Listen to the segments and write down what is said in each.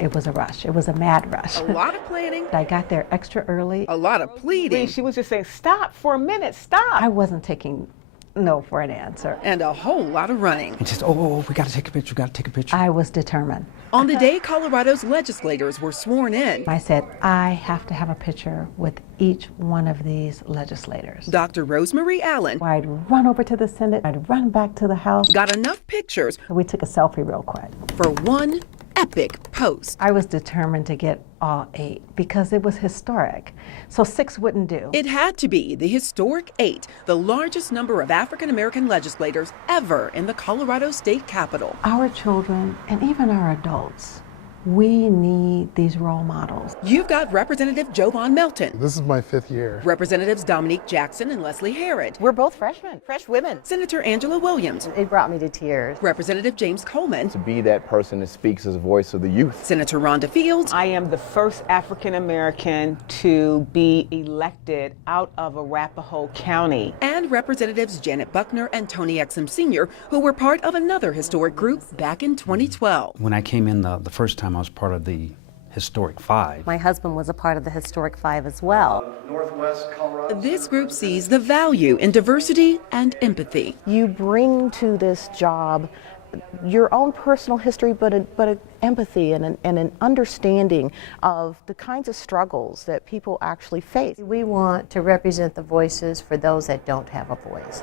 It was a rush. It was a mad rush. A lot of planning. I got there extra early. A lot of pleading. She was just saying, stop for a minute, stop. I wasn't taking no for an answer. And a whole lot of running. And just, oh, we got to take a picture, got to take a picture. I was determined. On the day Colorado's legislators were sworn in, I said, I have to have a picture with each one of these legislators. Dr. Rosemary Allen I'd run over to the Senate, I'd run back to the House. got enough pictures We took a selfie real quick. for one epic post. I was determined to get all 8 because it was historic. So 6 wouldn't do. It had to be the historic 8, the largest number of African American legislators ever in the Colorado State Capitol. Our children and even our adults, we need these role models. You've got Representative Jovan Melton, This is my 5th year. Representatives Dominique Jackson and Leslie Herod, We're both freshmen, fresh women. Senator Angela Williams, It brought me to tears. Representative James Coleman, To be that person that speaks as a voice of the youth. Senator Rhonda Fields, I am the first African American to be elected out of Arapahoe County. and Representatives Janet Buckner and Tony Exum Sr., who were part of another historic group back in 2012. When I came in the first time, I was part of the Historic 5. My husband was a part of the Historic 5 as well. Northwest Colorado. This group sees the value in diversity and empathy. You bring to this job your own personal history, but an empathy and an understanding of the kinds of struggles that people actually face. We want to represent the voices for those that don't have a voice.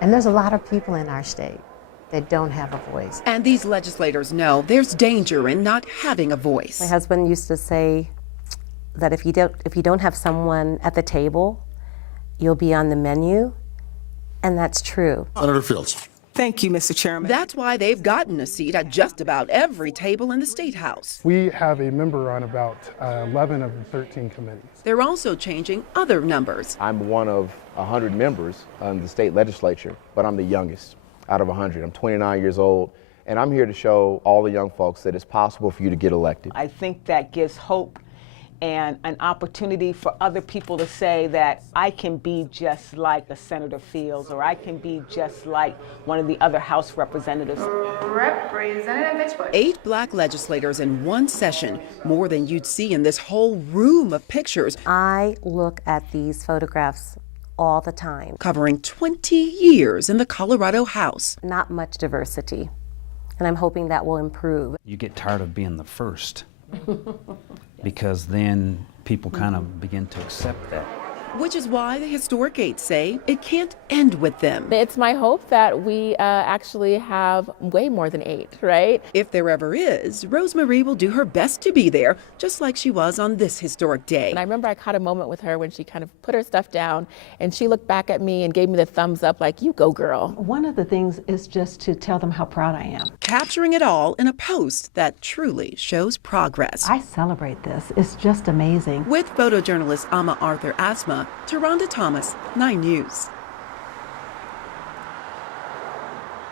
And there's a lot of people in our state that don't have a voice. And these legislators know there's danger in not having a voice. My husband used to say that if you don't have someone at the table, you'll be on the menu, and that's true. Senator Fields. Thank you, Mr. Chairman. That's why they've gotten a seat at just about every table in the State House. We have a member on about 11 of the 13 committees. They're also changing other numbers. I'm one of 100 members on the state legislature, but I'm the youngest out of 100. I'm 29 years old, and I'm here to show all the young folks that it's possible for you to get elected. I think that gives hope and an opportunity for other people to say that I can be just like a Senator Fields, or I can be just like one of the other House representatives. Representative Fitchburg. 8 black legislators in one session, more than you'd see in this whole room of pictures, I look at these photographs all the time. covering 20 years in the Colorado House. Not much diversity, and I'm hoping that will improve. You get tired of being the first because then people kind of begin to accept that. Which is why the Historic 8 say it can't end with them. It's my hope that we actually have way more than 8, right? If there ever is, Rosemary will do her best to be there, just like she was on this historic day. And I remember I caught a moment with her when she kind of put her stuff down and she looked back at me and gave me the thumbs up like, you go, girl. One of the things is just to tell them how proud I am. Capturing it all in a post that truly shows progress. I celebrate this. It's just amazing. With photojournalist Ama Arthur Asma, Taronda Thomas, 9 News.